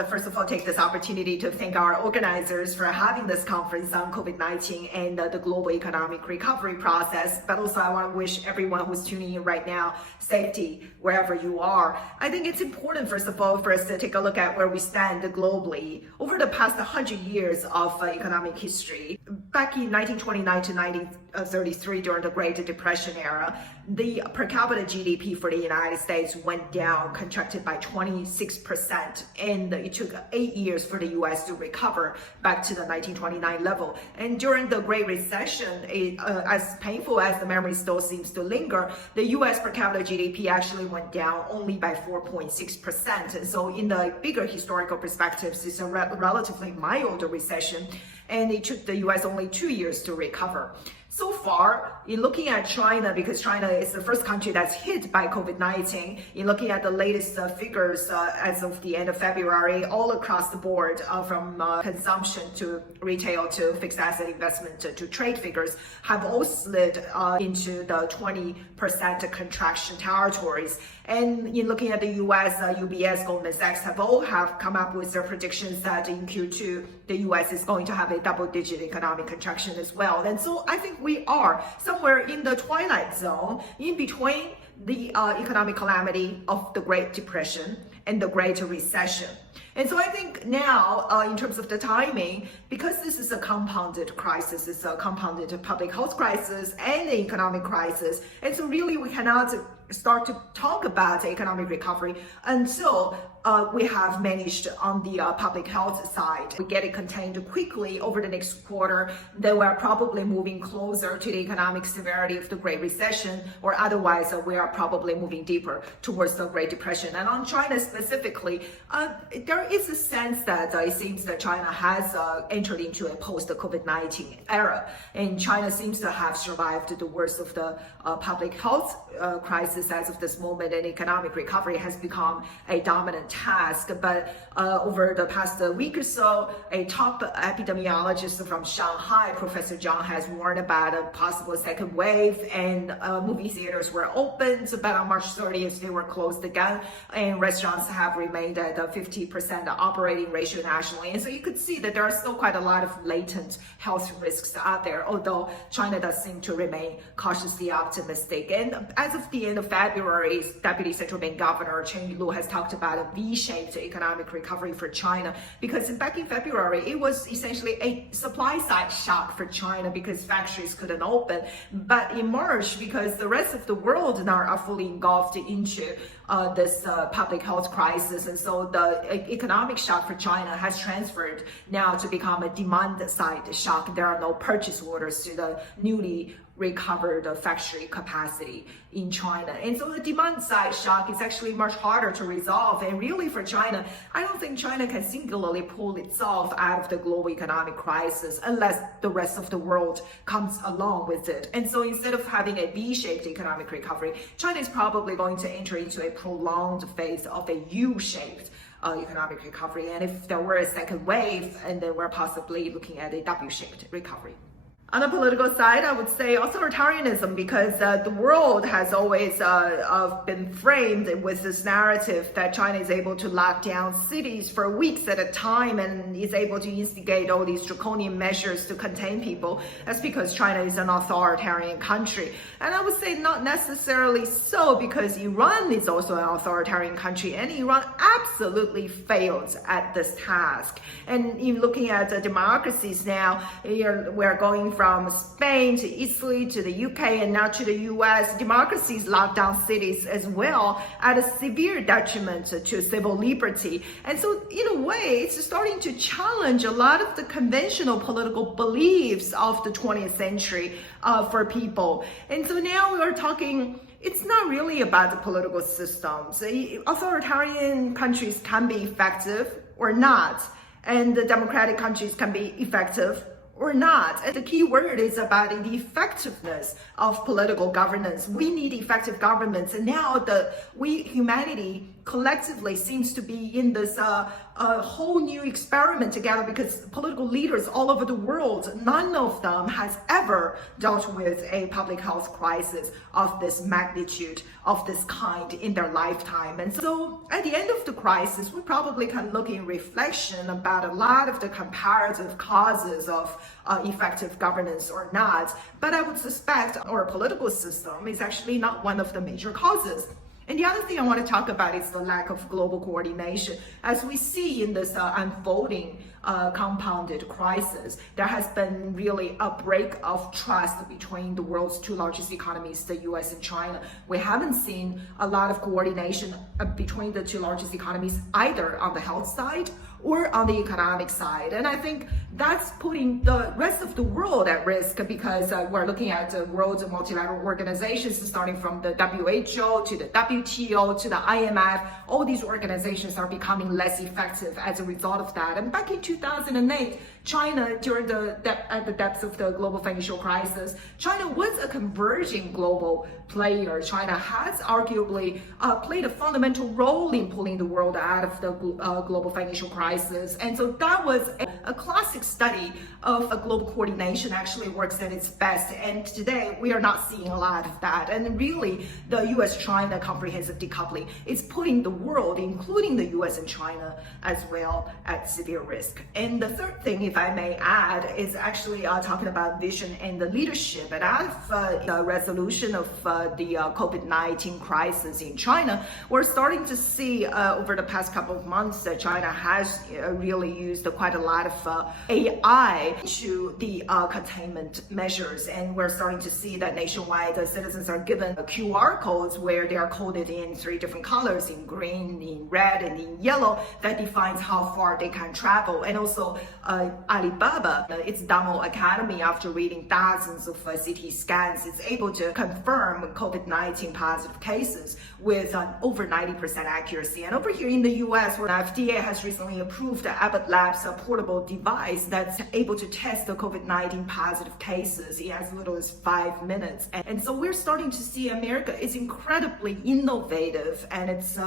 to first of all take this opportunity to thank our organizers for having this conference on COVID-19 and the global economic recovery process. But also I want to wish everyone who's tuning in right now safety wherever you are. I think it's important, first of all, for us to take a look at where we stand globally. Over the past 100 years of economic history, back in 1929 to 1933, during the Great Depression era, the per capita GDP for the United States went down, contracted by 26%, and it took 8 years for the US to recover back to the 1929 level. And during the Great Recession, as painful as the memory still seems to linger, the US per capita GDP actually went down only by 4.6%. And so in the bigger historical perspectives, it's a relatively mild recession, and it took the US only 2 years to recover. So far, in looking at China, because China is the first country that's hit by COVID-19, in looking at the latest figures as of the end of February, all across the board, from consumption to retail to fixed asset investment to trade figures, have all slid into the 20% contraction territories. And in looking at the US, UBS, Goldman Sachs have come up with their predictions that in Q2, the US is going to have a double-digit economic contraction as well. And so I think we are somewhere in the twilight zone, in between the economic calamity of the Great Depression and the Great Recession. And so I think now, in terms of the timing, because this is a compounded crisis, it's a compounded public health crisis and an economic crisis, and so really we cannot start to talk about economic recovery until we have managed on the public health side. We get it contained quickly over the next quarter, then we're probably moving closer to the economic severity of the Great Recession, or otherwise we are probably moving deeper towards the Great Depression. And on China specifically, there is a sense that it seems that China has entered into a post-COVID-19 era, and China seems to have survived the worst of the public health crisis as of this moment, and economic recovery has become a dominant task. But over the past week or so, a top epidemiologist from Shanghai, Professor Zhang, has warned about a possible second wave, and movie theaters were opened, but on March 30th they were closed again, and restaurants have remained at a 50% operating ratio nationally. And so you could see that there are still quite a lot of latent health risks out there, although China does seem to remain cautiously optimistic. And as of the end of February, Deputy Central Bank Governor Chen Yulu has talked about a V-shaped economic recovery for China, because back in February, it was essentially a supply side shock for China because factories couldn't open. But in March, because the rest of the world now are fully engulfed into this public health crisis, and so the economic shock for China has transferred now to become a demand side shock. There are no purchase orders to the newly recovered factory capacity in China. And so the demand side shock is actually much harder to resolve. And really for China, I don't think China can singularly pull itself out of the global economic crisis unless the rest of the world comes along with it. And so instead of having a V-shaped economic recovery, China is probably going to enter into a prolonged phase of a U-shaped economic recovery. And if there were a second wave, and then we're possibly looking at a W-shaped recovery. On the political side, I would say authoritarianism, because the world has always been framed with this narrative that China is able to lock down cities for weeks at a time and is able to instigate all these draconian measures to contain people. That's because China is an authoritarian country. And I would say not necessarily so, because Iran is also an authoritarian country, and Iran absolutely failed at this task. And in looking at the democracies now, we're going from Spain to Italy to the UK and now to the US, democracies lock down cities as well at a severe detriment to civil liberty. And so in a way, it's starting to challenge a lot of the conventional political beliefs of the 20th century for people. And so now we are talking, it's not really about the political systems. Authoritarian countries can be effective or not, and the democratic countries can be effective or not. And the key word is about the effectiveness of political governance. We need effective governments, and now humanity collectively seems to be in this whole new experiment together, because political leaders all over the world, none of them has ever dealt with a public health crisis of this magnitude, of this kind in their lifetime. And so at the end of the crisis, we probably can look in reflection about a lot of the comparative causes of effective governance or not. But I would suspect our political system is actually not one of the major causes. And the other thing I want to talk about is the lack of global coordination. As we see in this unfolding compounded crisis, there has been really a break of trust between the world's two largest economies, the US and China. We haven't seen a lot of coordination between the two largest economies, either on the health side or on the economic side. And I think that's putting the rest of the world at risk, because we're looking at the world's multilateral organizations, starting from the WHO to the WTO to the IMF. All these organizations are becoming less effective as a result of that. And back in 2008, China, during at the depths of the global financial crisis, China was a converging global player. China has arguably played a fundamental role in pulling the world out of the global financial crisis. And so that was a classic study of a global coordination actually works at its best. And today we are not seeing a lot of that. And really, the US-China comprehensive decoupling is putting the world, including the US and China as well, at severe risk. And the third thing, if I may add, is actually talking about vision and the leadership. And out of the resolution of the COVID-19 crisis in China, we're starting to see over the past couple of months that China has really used quite a lot of AI to the containment measures. And we're starting to see that nationwide citizens are given QR codes where they are coded in 3 different colors, in green, in red, and in yellow, that defines how far they can travel. And also Alibaba, its Damo Academy, after reading thousands of CT scans, is able to confirm COVID-19 positive cases with over 90% accuracy. And over here in the US, where FDA has recently approved the Abbott Labs portable device that's able to test the COVID-19 positive cases in as little as 5 minutes. And so we're starting to see America is incredibly innovative, and it's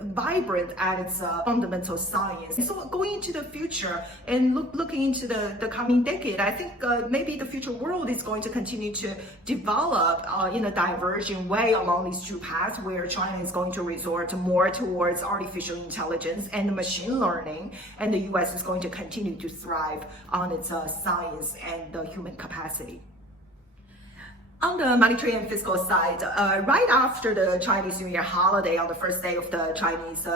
vibrant at its fundamental science. And so going into the future and looking into the coming decade, I think maybe the future world is going to continue to develop in a divergent way along these two paths, where China is going to resort more towards artificial intelligence and machine learning, and the US is going to continue to thrive on its science and the human capacity. On the monetary and fiscal side, right after the Chinese New Year holiday, on the first day of the Chinese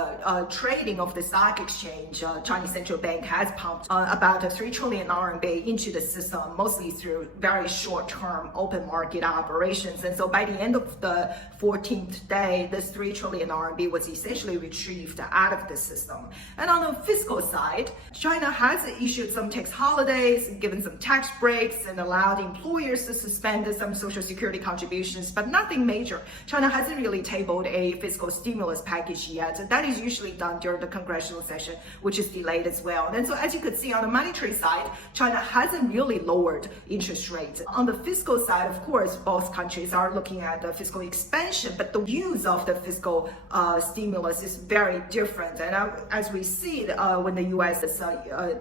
trading of the stock exchange, Chinese central bank has pumped about 3 trillion RMB into the system, mostly through very short-term open market operations. And so by the end of the 14th day, this 3 trillion RMB was essentially retrieved out of the system. And on the fiscal side, China has issued some tax holidays, given some tax breaks, and allowed employers to suspend some social security contributions, but nothing major. China hasn't really tabled a fiscal stimulus package yet. That is usually done during the congressional session, which is delayed as well. And so as you could see on the monetary side, China hasn't really lowered interest rates. On the fiscal side, of course, both countries are looking at the fiscal expansion, but the use of the fiscal stimulus is very different. And as we see, when the US is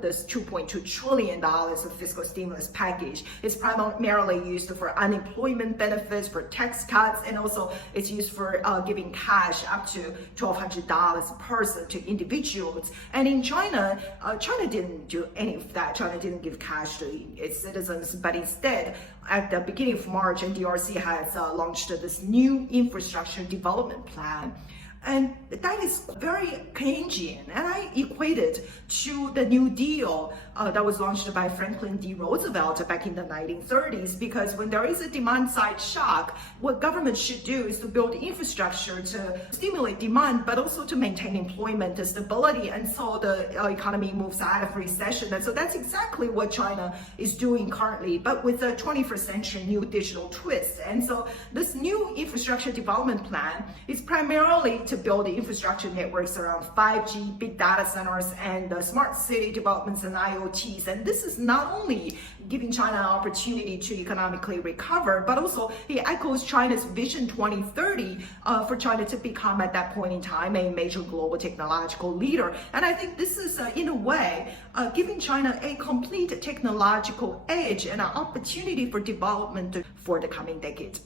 this $2.2 trillion of fiscal stimulus package, is primarily used for unemployment benefits, for tax cuts, and also it's used for giving cash up to $1,200 per person to individuals. And in China, China didn't do any of that. China didn't give cash to its citizens, but instead, at the beginning of March, NDRC has launched this new infrastructure development plan. And that is very Keynesian, and I equate it to the New Deal that was launched by Franklin D. Roosevelt back in the 1930s, because when there is a demand side shock, what government should do is to build infrastructure to stimulate demand, but also to maintain employment and stability, and so the economy moves out of recession. And so that's exactly what China is doing currently, but with a 21st century new digital twist. And so this new infrastructure development plan is primarily to to build the infrastructure networks around 5G, big data centers, and smart city developments and IoTs. And this is not only giving China an opportunity to economically recover, but also it echoes China's Vision 2030 for China to become at that point in time a major global technological leader. And I think this is in a way giving China a complete technological edge and an opportunity for development for the coming decade.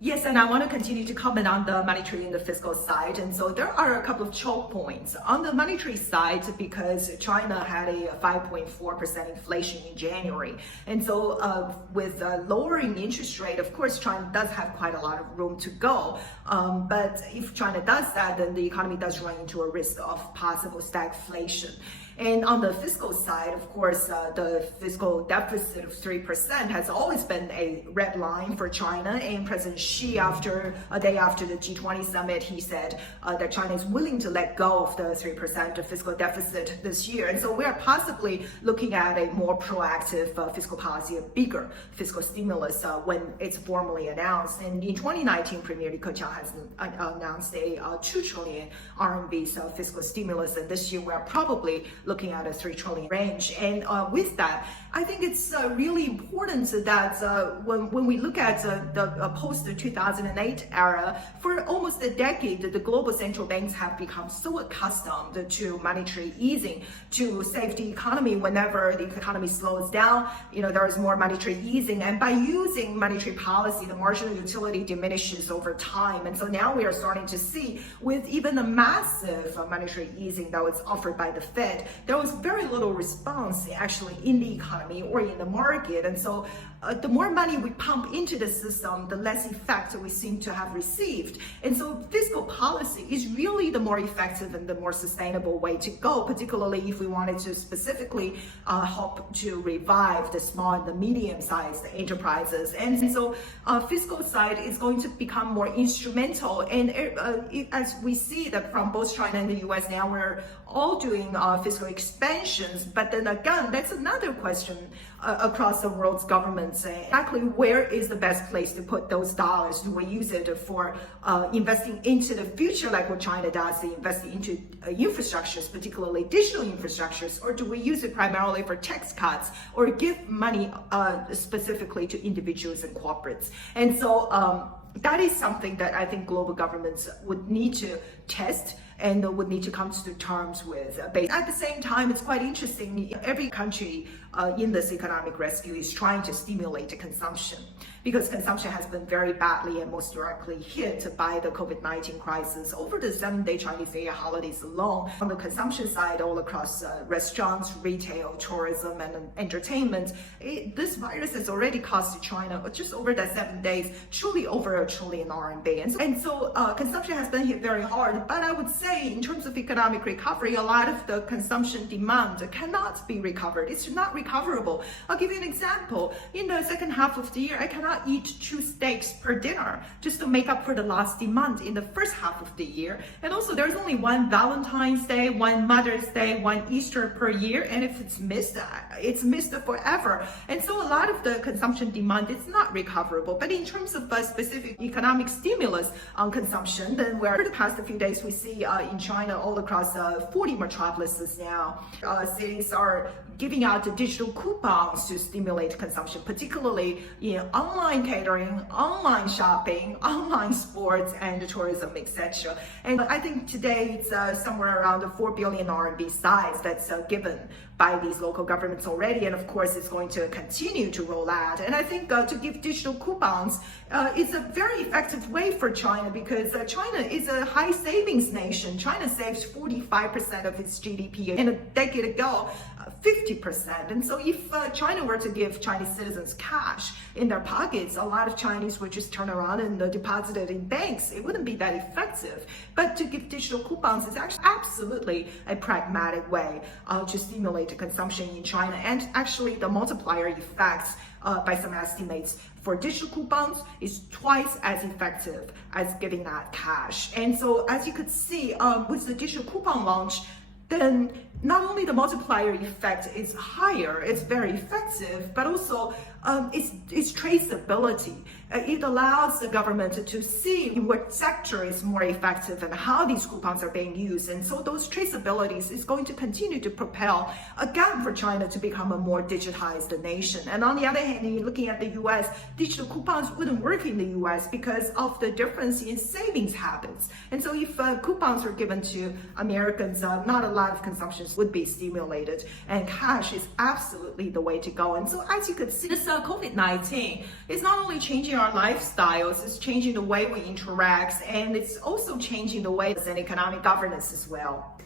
Yes, and I want to continue to comment on the monetary and the fiscal side. And so there are a couple of choke points. On the monetary side, because China had a 5.4% inflation in January. And so with lowering interest rate, of course, China does have quite a lot of room to go. But if China does that, then the economy does run into a risk of possible stagflation. And on the fiscal side, of course, the fiscal deficit of 3% has always been a red line for China. And President Xi, after a day after the G20 summit, he said that China is willing to let go of the 3% fiscal deficit this year. And so we are possibly looking at a more proactive fiscal policy, a bigger fiscal stimulus when it's formally announced. And in 2019, Premier Li Keqiang has announced a 2 trillion RMB fiscal stimulus. And this year, we are probably looking at a 3 trillion range. And with that, I think it's really important that when we look at the post-2008 era, for almost a decade, the global central banks have become so accustomed to monetary easing to save the economy whenever the economy slows down. There is more monetary easing, and by using monetary policy, the marginal utility diminishes over time. And so now we are starting to see, with even a massive monetary easing that was offered by the Fed, there was very little response actually in the economy or in the market. And so the more money we pump into the system, the less effect we seem to have received. And so fiscal policy is really the more effective and the more sustainable way to go, particularly if we wanted to specifically help to revive the small and the medium-sized enterprises. And so fiscal side is going to become more instrumental. And as we see that from both China and the US now, we're all doing fiscal expansions. But then again, that's another question across the world's governments. Exactly where is the best place to put those dollars? Do we use it for investing into the future, like what China does, investing into infrastructures, particularly digital infrastructures, or do we use it primarily for tax cuts or give money specifically to individuals and corporates? And so that is something that I think global governments would need to test and would need to come to terms with. At the same time, it's quite interesting. Every country in this economic rescue is trying to stimulate consumption, because consumption has been very badly and most directly hit by the COVID-19 crisis over the 7-day Chinese New Year holidays alone. On the consumption side, all across restaurants, retail, tourism, and entertainment, this virus has already cost China just over that 7 days, truly over 1 trillion RMB. And so consumption has been hit very hard, but I would say in terms of economic recovery, a lot of the consumption demand cannot be recovered. It's not recoverable. I'll give you an example. In the second half of the year, I cannot eat 2 steaks per dinner just to make up for the lost demand in the first half of the year. And also there's only one Valentine's Day, one Mother's Day, one Easter per year. And if it's missed forever. And so a lot of the consumption demand is not recoverable. But in terms of specific economic stimulus on consumption, then for the past few days, we see in China all across 40 metropolises now, cities are giving out digital coupons to stimulate consumption, particularly in online catering, online shopping, online sports, and tourism, etc. And I think today it's somewhere around the 4 billion RMB size that's given by these local governments already, and of course it's going to continue to roll out. And I think to give digital coupons is a very effective way for China, because China is a high savings nation. China saves 45% of its GDP, and a decade ago 50%. And so if China were to give Chinese citizens cash in their pockets, a lot of Chinese would just turn around and deposit it in banks. It wouldn't be that effective. But to give digital coupons is actually absolutely a pragmatic way to stimulate consumption in China. And actually the multiplier effects by some estimates for digital coupons is twice as effective as giving that cash. And so as you could see with the digital coupon launch, then not only the multiplier effect is higher, it's very effective, but also it's traceability. It allows the government to see in what sector is more effective and how these coupons are being used. And so those traceabilities is going to continue to propel, again, for China to become a more digitized nation. And on the other hand, you're looking at the US, digital coupons wouldn't work in the US because of the difference in savings habits. And so if coupons are given to Americans, not a lot of consumption would be stimulated, and cash is absolutely the way to go. And so as you could see, this COVID-19 is not only changing our lifestyles, it's changing the way we interact, and it's also changing the way as an economic governance as well.